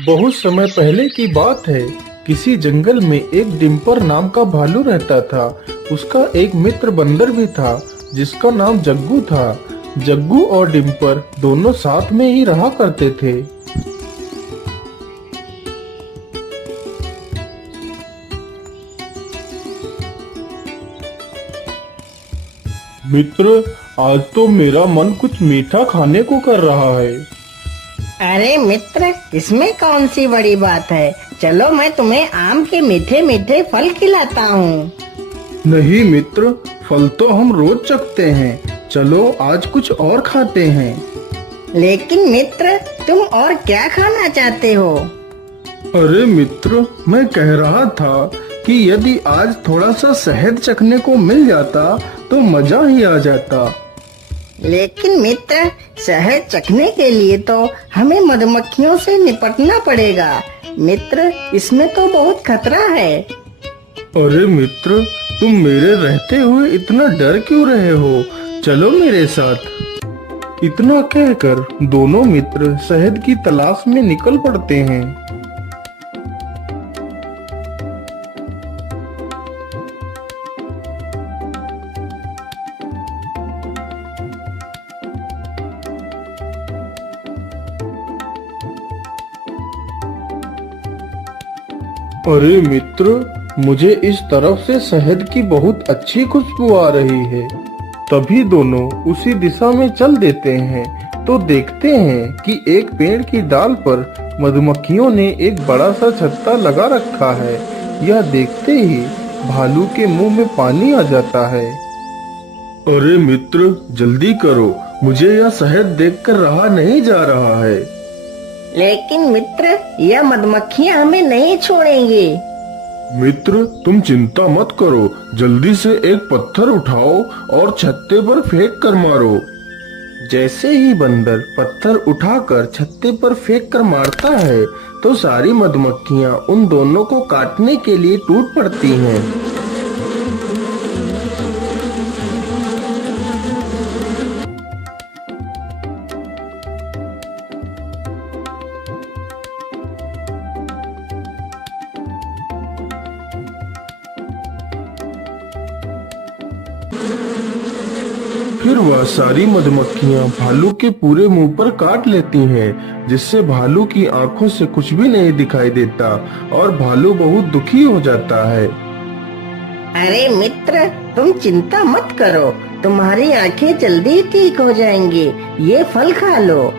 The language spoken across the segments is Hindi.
बहुत समय पहले की बात है। किसी जंगल में एक डिम्पर नाम का भालू रहता था। उसका एक मित्र बंदर भी था जिसका नाम जग्गू था। जग्गू और डिम्पर दोनों साथ में ही रहा करते थे। मित्र, आज तो मेरा मन कुछ मीठा खाने को कर रहा है। अरे मित्र, इसमें कौन सी बड़ी बात है। चलो मैं तुम्हें आम के मीठे मीठे फल खिलाता हूँ। नहीं मित्र, फल तो हम रोज चखते हैं। चलो आज कुछ और खाते हैं। लेकिन मित्र, तुम और क्या खाना चाहते हो? अरे मित्र, मैं कह रहा था कि यदि आज थोड़ा सा शहद चखने को मिल जाता तो मजा ही आ जाता। लेकिन मित्र, शहद चखने के लिए तो हमें मधुमक्खियों से निपटना पड़ेगा। मित्र, इसमें तो बहुत खतरा है। अरे मित्र, तुम मेरे रहते हुए इतना डर क्यों रहे हो? चलो मेरे साथ। इतना कहकर दोनों मित्र शहद की तलाश में निकल पड़ते हैं। अरे मित्र, मुझे इस तरफ से शहद की बहुत अच्छी खुशबू आ रही है। तभी दोनों उसी दिशा में चल देते हैं तो देखते हैं कि एक पेड़ की डाल पर मधुमक्खियों ने एक बड़ा सा छत्ता लगा रखा है। यह देखते ही भालू के मुंह में पानी आ जाता है। अरे मित्र, जल्दी करो, मुझे यह शहद देखकर रहा नहीं जा रहा है। लेकिन मित्र, यह मधुमक्खियाँ हमें नहीं छोड़ेंगी। मित्र, तुम चिंता मत करो, जल्दी से एक पत्थर उठाओ और छत्ते पर फेंक कर मारो। जैसे ही बंदर पत्थर उठाकर छत्ते पर फेंक कर मारता है तो सारी मधुमक्खियां उन दोनों को काटने के लिए टूट पड़ती हैं। फिर वह सारी मधुमक्खियां भालू के पूरे मुंह पर काट लेती हैं, जिससे भालू की आंखों से कुछ भी नहीं दिखाई देता और भालू बहुत दुखी हो जाता है। अरे मित्र, तुम चिंता मत करो, तुम्हारी आंखें जल्दी ठीक हो जाएंगी। ये फल खा लो।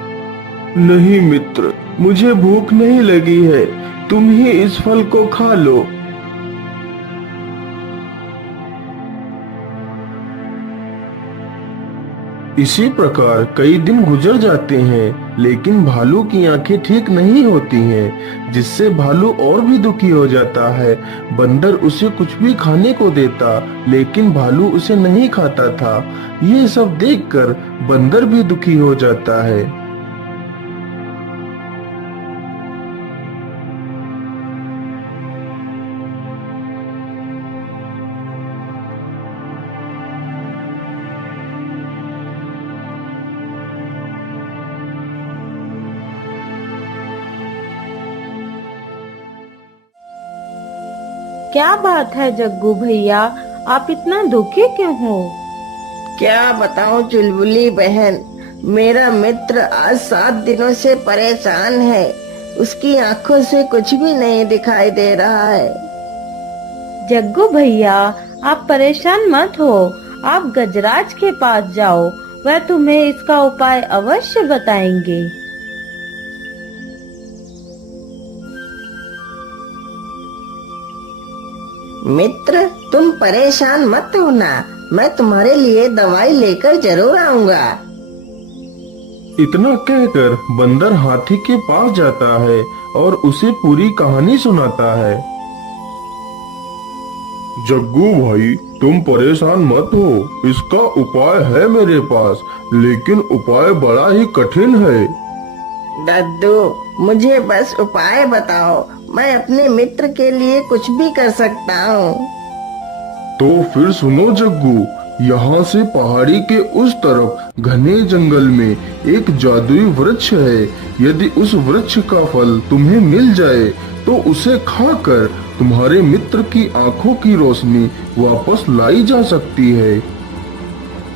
नहीं मित्र, मुझे भूख नहीं लगी है, तुम ही इस फल को खा लो। इसी प्रकार कई दिन गुजर जाते हैं, लेकिन भालू की आंखें ठीक नहीं होती हैं, जिससे भालू और भी दुखी हो जाता है। बंदर उसे कुछ भी खाने को देता, लेकिन भालू उसे नहीं खाता था। ये सब देखकर बंदर भी दुखी हो जाता है। क्या बात है जग्गू भैया, आप इतना दुखी क्यों हो? क्या बताऊं चुलबुली बहन, मेरा मित्र आज 7 दिनों से परेशान है। उसकी आंखों से कुछ भी नहीं दिखाई दे रहा है। जग्गू भैया, आप परेशान मत हो, आप गजराज के पास जाओ, वह तुम्हें इसका उपाय अवश्य बताएंगे। मित्र, तुम परेशान मत होना, मैं तुम्हारे लिए दवाई लेकर जरूर आऊंगा। इतना कहकर बंदर हाथी के पास जाता है और उसे पूरी कहानी सुनाता है। जग्गू भाई, तुम परेशान मत हो, इसका उपाय है मेरे पास, लेकिन उपाय बड़ा ही कठिन है। दद्दू, मुझे बस उपाय बताओ, मैं अपने मित्र के लिए कुछ भी कर सकता हूँ। तो फिर सुनो जग्गू, यहाँ से पहाड़ी के उस तरफ घने जंगल में एक जादुई वृक्ष है। यदि उस वृक्ष का फल तुम्हें मिल जाए तो उसे खाकर तुम्हारे मित्र की आंखों की रोशनी वापस लाई जा सकती है।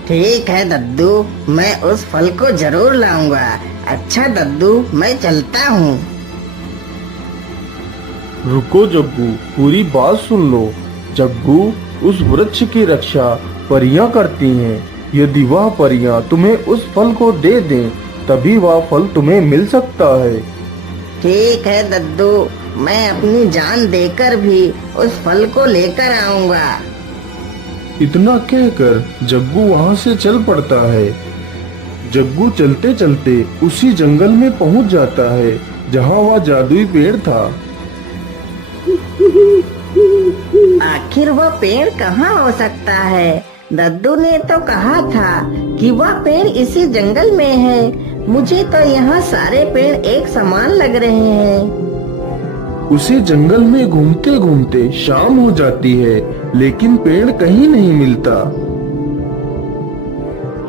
ठीक है दद्दू, मैं उस फल को जरूर लाऊंगा। अच्छा दद्दू, मैं चलता हूँ। रुको जग्गू, पूरी बात सुन लो। जग्गू, उस वृक्ष की रक्षा परियां करती हैं। यदि वह परियां तुम्हें उस फल को दे दें तभी वह फल तुम्हें मिल सकता है। ठीक है दद्दू, मैं अपनी जान देकर भी उस फल को लेकर आऊंगा। इतना कहकर जग्गू वहाँ से चल पड़ता है। जग्गू चलते चलते उसी जंगल में पहुँच जाता है जहाँ वह जादुई पेड़ था। आखिर वह पेड़ कहाँ हो सकता है? दद्दू ने तो कहा था कि वह पेड़ इसी जंगल में है। मुझे तो यहाँ सारे पेड़ एक समान लग रहे हैं। उसी जंगल में घूमते घूमते शाम हो जाती है, लेकिन पेड़ कहीं नहीं मिलता।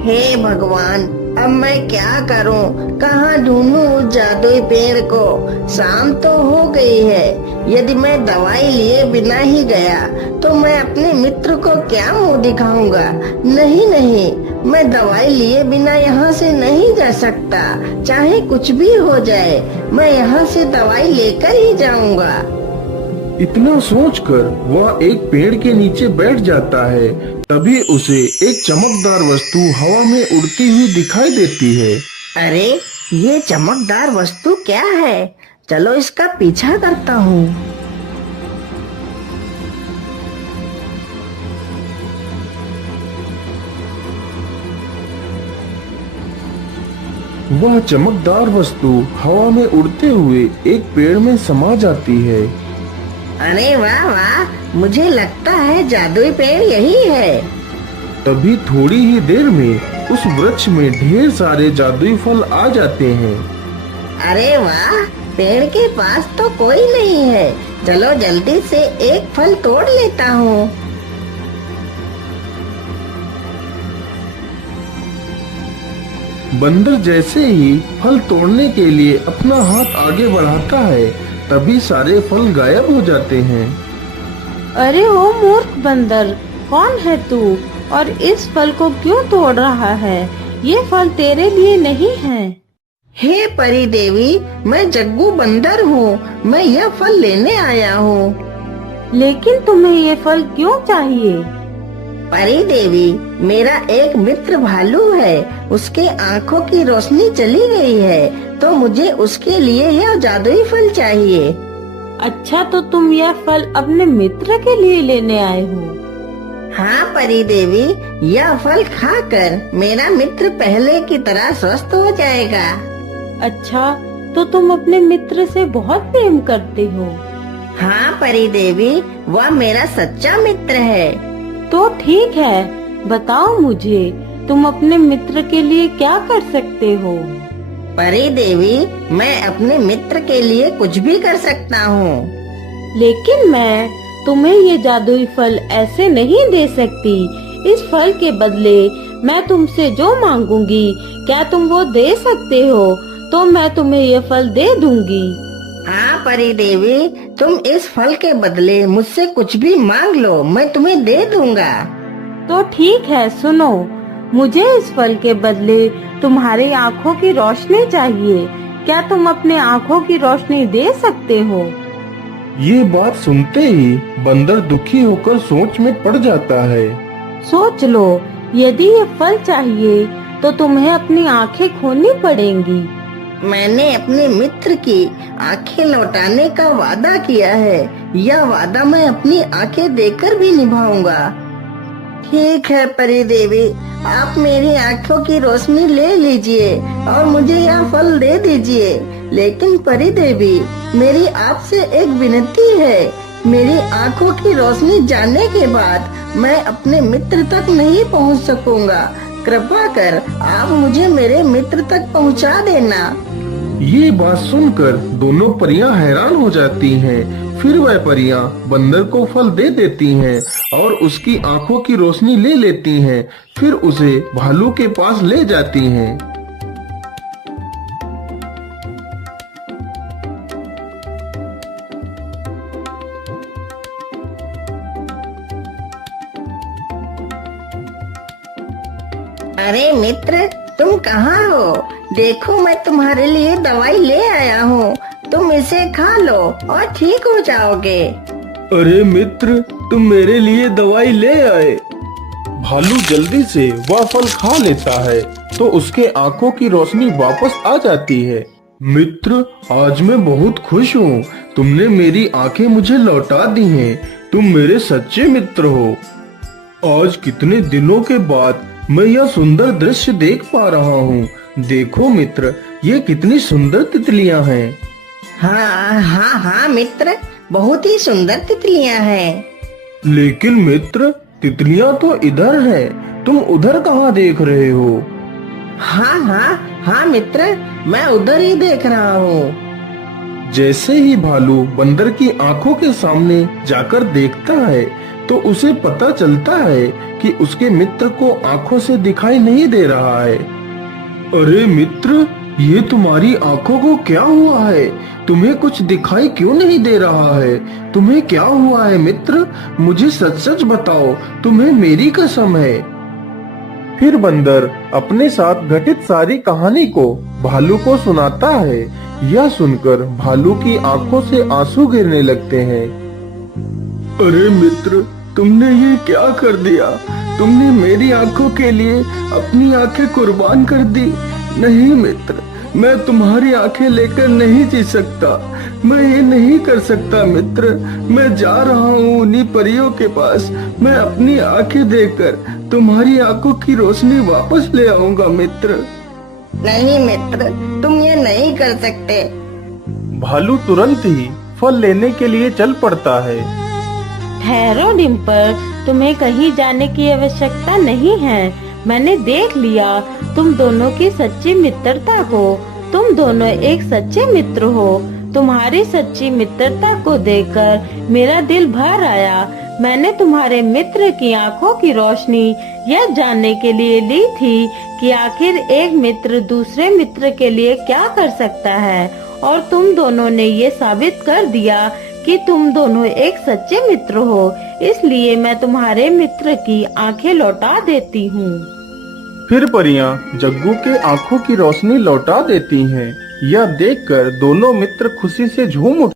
हे भगवान, अब मैं क्या करूं? कहाँ ढूंढूं उस जादुई पेड़ को? शाम तो हो गई है। यदि मैं दवाई लिए बिना ही गया तो मैं अपने मित्र को क्या मुंह दिखाऊंगा? नहीं नहीं, मैं दवाई लिए बिना यहाँ से नहीं जा सकता। चाहे कुछ भी हो जाए, मैं यहाँ से दवाई लेकर ही जाऊंगा। इतना सोचकर वह एक पेड़ के नीचे बैठ जाता है। तभी उसे एक चमकदार वस्तु हवा में उड़ती हुई दिखाई देती है। अरे, ये चमकदार वस्तु क्या है? चलो इसका पीछा करता हूँ। वह चमकदार वस्तु हवा में उड़ते हुए एक पेड़ में समा जाती है। अरे वाह वाह, मुझे लगता है जादुई पेड़ यही है। तभी थोड़ी ही देर में उस वृक्ष में ढेर सारे जादुई फल आ जाते हैं। अरे वाह, पेड़ के पास तो कोई नहीं है। चलो जल्दी से एक फल तोड़ लेता हूँ। बंदर जैसे ही फल तोड़ने के लिए अपना हाथ आगे बढ़ाता है, तभी सारे फल गायब हो जाते हैं। अरे ओ मूर्ख बंदर, कौन है तू और इस फल को क्यों तोड़ रहा है? ये फल तेरे लिए नहीं है। हे परी देवी, मैं जग्गू बंदर हूँ। मैं यह फल लेने आया हूँ। लेकिन तुम्हें ये फल क्यों चाहिए? परी देवी, मेरा एक मित्र भालू है। उसके आँखों की रोशनी चली गई है, तो मुझे उसके लिए यह जादुई फल चाहिए। अच्छा, तो तुम यह फल अपने मित्र के लिए लेने आए हो? हाँ परी देवी, यह फल खाकर मेरा मित्र पहले की तरह स्वस्थ हो जाएगा। अच्छा, तो तुम अपने मित्र से बहुत प्रेम करते हो? हाँ परी देवी, वह मेरा सच्चा मित्र है। तो ठीक है, बताओ मुझे तुम अपने मित्र के लिए क्या कर सकते हो? परी देवी, मैं अपने मित्र के लिए कुछ भी कर सकता हूँ। लेकिन मैं तुम्हें ये जादुई फल ऐसे नहीं दे सकती। इस फल के बदले मैं तुमसे जो मांगूंगी, क्या तुम वो दे सकते हो? तो मैं तुम्हें ये फल दे दूंगी। हाँ परी देवी, तुम इस फल के बदले मुझसे कुछ भी मांग लो, मैं तुम्हें दे दूंगा। तो ठीक है, सुनो, मुझे इस फल के बदले तुम्हारी आँखों की रोशनी चाहिए। क्या तुम अपने आँखों की रोशनी दे सकते हो? ये बात सुनते ही बंदर दुखी होकर सोच में पड़ जाता है। सोच लो, यदि ये फल चाहिए तो तुम्हें अपनी आँखें खोनी पड़ेंगी। मैंने अपने मित्र की आंखें लौटाने का वादा किया है। यह वादा मैं अपनी आंखें देकर भी निभाऊंगा। ठीक है परी देवी, आप मेरी आंखों की रोशनी ले लीजिए और मुझे यह फल दे दीजिए। लेकिन परी देवी, मेरी आपसे एक विनती है। मेरी आंखों की रोशनी जाने के बाद मैं अपने मित्र तक नहीं पहुंच सकूंगा। कृपा कर आप मुझे मेरे मित्र तक पहुंचा देना। ये बात सुनकर दोनों परियां हैरान हो जाती हैं। फिर वह परियां बंदर को फल दे देती हैं और उसकी आंखों की रोशनी ले लेती हैं। फिर उसे भालू के पास ले जाती हैं। अरे मित्र, तुम कहाँ हो? देखो, मैं तुम्हारे लिए दवाई ले आया हूँ। तुम इसे खा लो और ठीक हो जाओगे। अरे मित्र, तुम मेरे लिए दवाई ले आए। भालू जल्दी से वह फल खा लेता है तो उसके आंखों की रोशनी वापस आ जाती है। मित्र, आज मैं बहुत खुश हूँ। तुमने मेरी आंखें मुझे लौटा दी हैं। तुम मेरे सच्चे मित्र हो। आज कितने दिनों के बाद मैं यह सुंदर दृश्य देख पा रहा हूँ। देखो मित्र, ये कितनी सुंदर तितलियाँ हैं। हाँ हाँ हाँ मित्र, बहुत ही सुंदर तितलियाँ हैं। लेकिन मित्र, तितलियाँ तो इधर हैं। तुम उधर कहाँ देख रहे हो? हाँ हाँ हाँ मित्र, मैं उधर ही देख रहा हूँ। जैसे ही भालू बंदर की आंखों के सामने जाकर देखता है तो उसे पता चलता है कि उसके मित्र को आंखों से दिखाई नहीं दे रहा है। अरे मित्र, ये तुम्हारी आंखों को क्या हुआ है? तुम्हें कुछ दिखाई क्यों नहीं दे रहा है? तुम्हें क्या हुआ है मित्र? मुझे सच सच बताओ, तुम्हें मेरी कसम है। फिर बंदर अपने साथ घटित सारी कहानी को भालू को सुनाता है। यह सुनकर भालू की आंखों से आंसू गिरने लगते हैं। अरे मित्र, तुमने ये क्या कर दिया? तुमने मेरी आंखों के लिए अपनी आंखें कुर्बान कर दी। नहीं मित्र, मैं तुम्हारी आंखें लेकर नहीं जी सकता। मैं ये नहीं कर सकता मित्र। मैं जा रहा हूँ उन्हीं परियों के पास। मैं अपनी आंखें देकर तुम्हारी आंखों की रोशनी वापस ले आऊंगा मित्र। नहीं मित्र, तुम ये नहीं कर सकते। भालू तुरंत ही फल लेने के लिए चल पड़ता है। ठहरो डिम्पल, तुम्हें कहीं जाने की आवश्यकता नहीं है। मैंने देख लिया तुम दोनों की सच्ची मित्रता को। तुम दोनों एक सच्चे मित्र हो। तुम्हारी सच्ची मित्रता को देखकर मेरा दिल भर आया। मैंने तुम्हारे मित्र की आंखों की रोशनी यह जानने के लिए ली थी कि आखिर एक मित्र दूसरे मित्र के लिए क्या कर सकता है, और तुम दोनों ने ये साबित कर दिया कि तुम दोनों एक सच्चे मित्र हो। इसलिए मैं तुम्हारे मित्र की आंखें लौटा देती हूँ। फिर परियां जग्गू के आंखों की रोशनी लौटा देती हैं। यह देखकर दोनों मित्र खुशी से झूम उठते